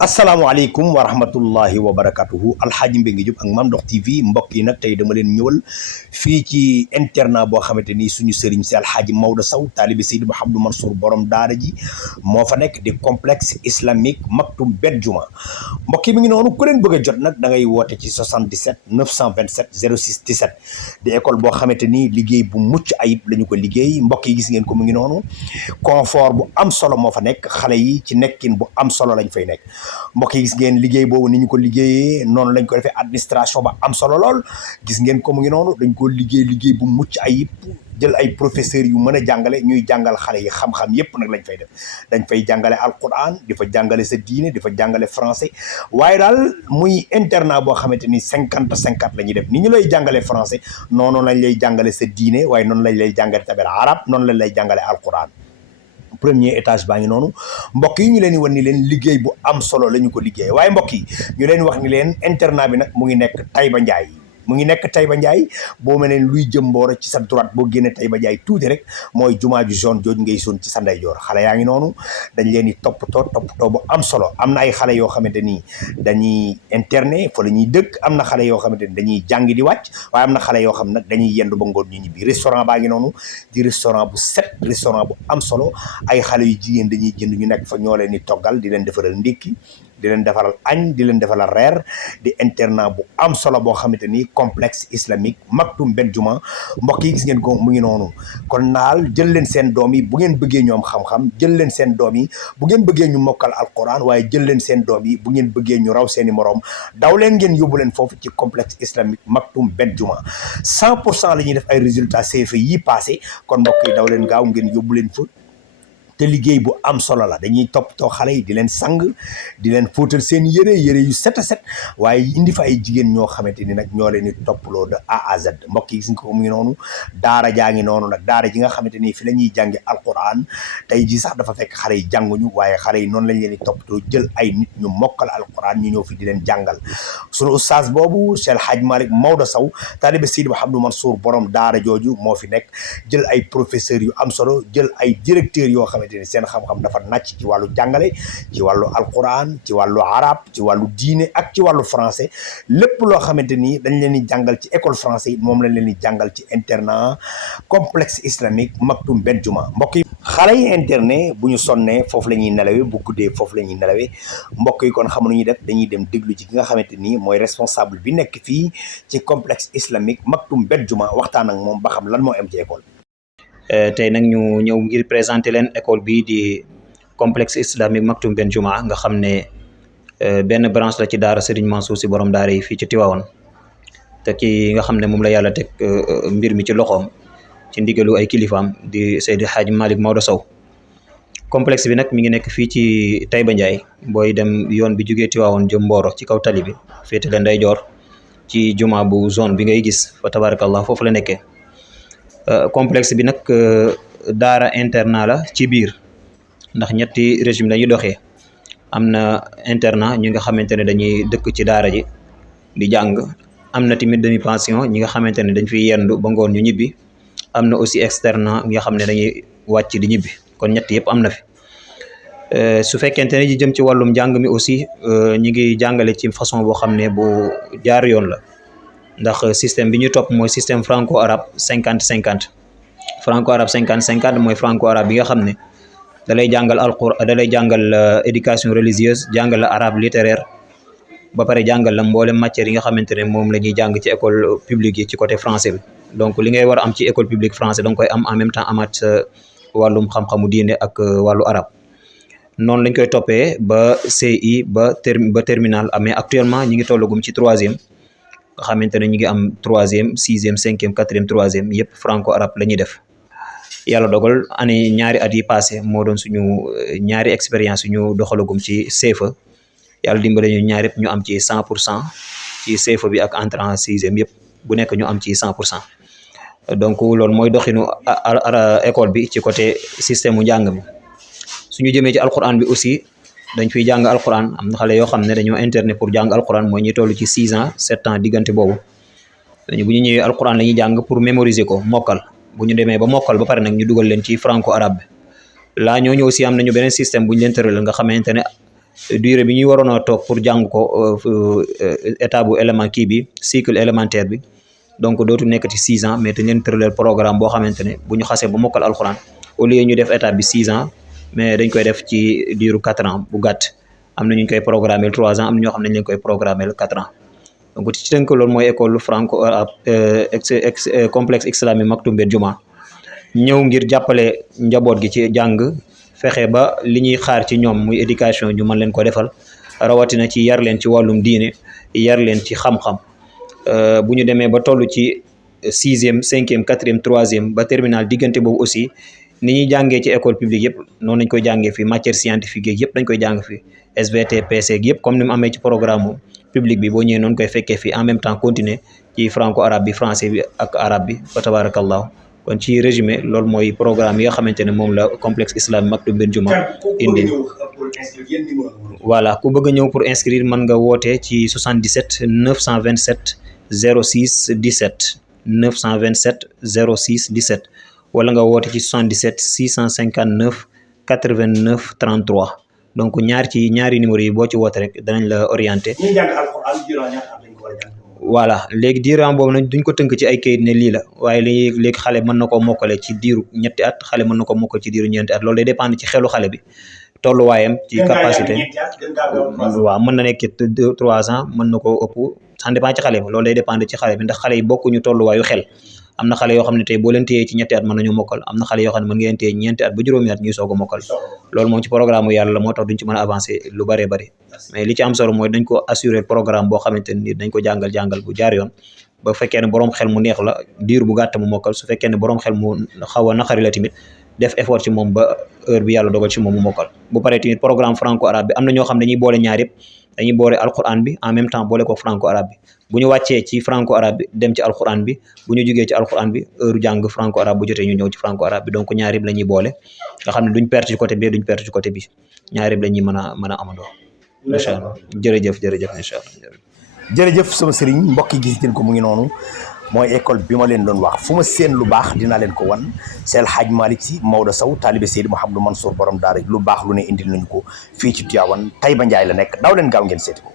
asalaamaaleykum wa rahmatullahi wa barakatuhu alxaaji Mbengue Diop ak Mame Ndokh TV mbokk yi nag tey dama leen ñëwal fii ci internat boo xamante ni suñu sëriñ si alxaaji Maodo Sow taalibi Seydi Mouhamadou Mansour borom daara ji moo fa nekk di complexe islamique Maktoum Bet Juma mbokk yi mi ngi noonu ku leen bëgg a jot nag da ngay woote ci 77 927 06 17 di école boo xamante ni liggéey bu mucc ayib la ñu ko liggéey mbokk yi gis ngeen ko mu ngi noonu confort bu am solo moo fa nekk xale yi ci nekkin bu am solo lañ fay nekk mbokk yi gis ngeen liggéey boobu ni ñu ko liggéeyee noonu lañ ko defee administration ba am solo lool gis ngeen ko mu ngi noonu dañ ko liggéey bu mucc ayib jël ay professeurs yu mën a jàngale ñuy jàngal xale yi xam-xam yépp nag lañ fay def dañ fay jàngale alquran di fa jàngale sa diine di fa jàngale français waaye daal muy internat boo xamante ni 50-50 la ñuy def ni ñu lay jàngale français noonu lañ lay jàngale sa diine waaye noonu lañ lay jàngale tamit arab noonu lañ lay jàngale alquran premier étage baa ngi noonu mbokk yi ñu leen di wan ni leen liggéey bu am solo la ñu ko liggéey waaye mbokk yi ñu leen wax ni leen internat bi nag mu ngi nekk Taïba Ndiaye mu ngi nekk Taïba Ndiaye boo ma neen luy jëm Mboro ci sa droite boo génnee Taïba Ndiaye tuuti rek mooy jumaa ju jaune jooju ngay soon ci sa ndeyjoor xale yaa ngi noonu dañ leen di toppatoo bu am solo am na ay xale yoo xamante ni dañuy internet fa la ñuy dëkk am na xale yoo xamante ni dañuy jàngi di wàcc waaye am na xale yoo xam nag dañuy yendu ba ngoon ñu ñibbi restaurant baa ngi noonu di restaurant bu set restaurant bu am solo ay xale yu jigéen dañuy jënd ñu nekk fa ñoo leen di toggal di leen defaral ndékki di leen defaral añ di leen defaral reer di internat bu am solo boo xamante ni complexe islamique Maktoum Bet Juma mbokk yi gis ngeen ko mu ngi noonu kon naal jël leen seen doom yi bu ngeen bëggee ñoom xam-xam jël leen seen doom yi bu ngeen bëggee ñu mokkal alquran waaye jël leen seen doom yi bu ngeen bëggee ñu raw seeni moroom daw leen ngeen yóbbu leen foofu ci complexe islamique Maktoum Bet Juma 100% la ñuy def ay résultats CFEE yi passé kon mbokk yi daw leen gaaw ngeen yóbbu leen fa te liggéey bu am solo la dañuy toppatoo xale yi di leen sang di leen fóotal seen yére yu set a set waaye indi fa ay jigéen ñoo xamante ni nag ñoo leen di toppaloo de A à Z mbokk yi gis nga ko mu ngi noonu daara jaa ngi noonu nag daara ji nga xamante ni fi la ñuy jànge alquran tey ji sax dafa fekk xale yi jànguñu waaye xale yi noonu lañ leen di toppatoo jël ay nit ñu mokkal alquran ñu ñëw fi di leen jàngal sunu ustaas boobu Cheikh Hadj Malick Maodo Sow taalibe Seydi Mouhamadou Mansour borom daara jooju moo fi nekk jël ay professeurs yu am solo jël ay directeurs yoo xamante seen xam-xam dafa nàcc ci wàllu jàngale ci wàllu alquran ci wàllu arab ci wàllu diine ak ci wàllu français lépp loo xamante ni dañ leen di jàngal ci école français moom lañ leen di jàngal ci internat complexe islamique Maktoum Bet Juma mbokk yi xale yi internet bu ñu sonnee foofu la ñuy nelawee bu guddee foofu la ñuy nelawee mbokk yi kon xam nu ñuy def dañuy dem déglu ci ki nga xamante ni mooy responsable bi nekk fii ci complexe islamique Maktoum Bet Juma waxtaan ak moom ba xam lan moo am ci école tey nag ñu ñëw ngir présenter leen école bii di complexe islamique Maktoum Bet Juma nga xam ne benn branche la ci daara Serigne Mansour si borom daara yi fii ci Tivaouane te ki nga xam ne moom la yàlla teg mbir mi ci loxoom ci ndigalu ay kilifaam di Seydi Hadj Malick Maodo Sow complexe bi nag mi ngi nekk fii ci Taïba Ndiaye booy dem yoon bi jógee Tivaouane jëm Mboro ci kaw tali bi féete leen ndeyjoor ci juma bu zone bi ngay gis fa tabarakallah foofu la nekkee complexe bi nag daara internat la ci biir ndax ñetti régime dañuy doxee am na internat ñi nga xamante ne dañuy dëkk ci daara ji di jàng am na tamit demi pension ñi nga xamante ne dañ fiy yendu ba ngoon ñu ñibbi am na aussi externat ñi nga xam ne dañuy wàcc di ñibbi kon ñett yëpp am na fi su fekkente ne ji jëm ci wàllum njàng mi aussi ñi ngi jàngale ci façon boo xam ne bu jaar yoon la ndax système bi ñu topp mooy système franco arabe 50-50 franco arabe 50-50 mooy franco arabe bi nga xam ne da lay jàngal alquran da lay jàngal éducation religieuse jàngal la arabe littéraire ba pare jàngal la mboolem matière yi nga xamante ne moom la ñuy jàng ci école publique yi ci côté français bi donc li ngay war a am ci école publique français da nga koy am en même temps amaat sa wàllum xam-xamu diine ak wàllu arabe noonu lañ koy toppee ba CI ba terminal mais actuellement ñi ngi tollagum ci 3e nga xamante ne ñu ngi am 3e 6e 5e 4e 3e yëpp franco arabe la ñuy def yàlla dogal année ñaari at yi passé moo doon suñu ñaari expérience ñu doxalagum ci CFEE yàlla dimbale ñu ñaar yëpp ñu am ci 100% ci CFEE bi ak entrée en 6e yëpp bu nekk ñu am ci 100% donc loolu mooy doxinu école bi ci côté système mu njàng mi suñu jëmee ci alquran bi aussi dañ fiy jàng alquran am na xale yoo xam ne dañoo internet pour jàng alquran mooy ñi toll ci 6 ans 7 ans diggante boobu dañu bu ñu ñëwee alquran la ñuy jàng pour mémoriser ko mokkal bu ñu demee ba mokkal ba pare nag ñu dugal leen ci franco arabe bi laa ñooñu aussi am nañu beneen système bu ñu leen tëral nga xamante ne durée bi ñuy waroon a toog pour jàng ko état bu élément kii bi cycle élémentaire bi donc dootu nekkati 6 ans mais dañ leen tëraleel programme boo xamante ne bu ñu xasee ba mokkal alxuraan au lieu ñu def étape bi 6 ans mais dañ koy def ci diiru 4 ans bu gàtt am na ñu koy programmer 3 ans am na ñoo xam ne dañ leen koy programmer 4 ans donc ci tënk loolu mooy école franco arabe complexe islamique Maktoum Ben Juma ñëw ngir jàppale njaboot gi ci jàng fexe ba li ñuy xaar ci ñoom muy éducation ñu mën leen ko defal rawatina ci yar leen ci wàllum diine yar leen ci xam-xam bu ñu demee ba toll ci 6e 5e 4e 3e ba terminal diggante boobu aussi ni ñuy jàngee ci école publique yëpp noonu lañ koy jàngee fii matière scientifique yeeg yëpp dañ koy jàng fii SVT PC yëpp comme ni mu amee ci programme public bi boo ñëwee noonu koy fekkee fii en même temps continuer ci franco arabe bi français bi ak arabe bi fa tabarakallahu kon ci résumé loolu mooy programme yi nga xamante ne moom la complexe islamique Maktoum Ben Juma indi voilà ku bëgg a ñëw pour inscrire mën nga woote ci 77 927 06 17 927 06 17 wala nga woote ci 77 659 89 33 donc ñaari numéro yi boo ci woote rek danañ la orienté. voilà léegi diiram boobu nag duñ ko tënk ci ay kayit ne lii la waaye léegi xale mën na koo mokkale ci diiru ñetti at xale mën na ko mokkale ci diiru ñeenti at loolu day dépendre ci xelu xale bi tolluwaayam ci capacité waaw mën na nekk 3 ans mën na ko ëpp ça dépend ci xale bi loolu day dépendre ci xale bi ndax xale yi bokkuñu tolluwaayu xel am na xale yoo xam ne tey boo leen téyee ci ñetti at mën nañu mokkal am na xale yoo xam ne mën ngeen téye ñeenti at ba juróomi at ñuy soog a mokkal loolu moom ci programme u yàlla la moo tax duñ ci mën a avancer lu bëree bëri mais li ci am solo mooy dañ ko assurer programme boo xamante ni dañ ko jàngal bu jaar yoon ba fekkee ne boroom xel mu neex la diir bu gàtt mu mokkal su fekkee ne boroom xel mu xaw a naqari la tamit def effort ci moom ba heure bi yàlla dogal ci moom mu mokkal bu paree tamit programme franco arabe bi am na ñoo xam dañuy boole ñaar yëpp dañuy boole alquran bi en même temps boole ko franco arabe bi bu ñu wàccee ci franco arabe bi dem ci alquran bi bu ñu jugee ci alquran bi heure jàng franco arabe bu jotee ñu ñëw ci franco arabe bi donc ñaar yëpp la ñuy boole nga xam ne duñ perte ci côté bi duñ perte ci côté bi ñaar yëpp la ñuy mën a amandoo incha allah jërëjëf incha allah jërëjëf sama sëriñ mbokk yi gis ngeen ko mu ngi noonu mooy école bi ma leen doon wax fu ma seen lu baax dinaa leen ko wan Seydi El Hadji Malick Sy Maodo Sow taalibe Seydi Mouhamadou Mansour borom daara lu baax lu ne indil nañu ko fii ci Tivaouane Taïba Ndiaye la nekk daw leen gaaw ngeen seeti ko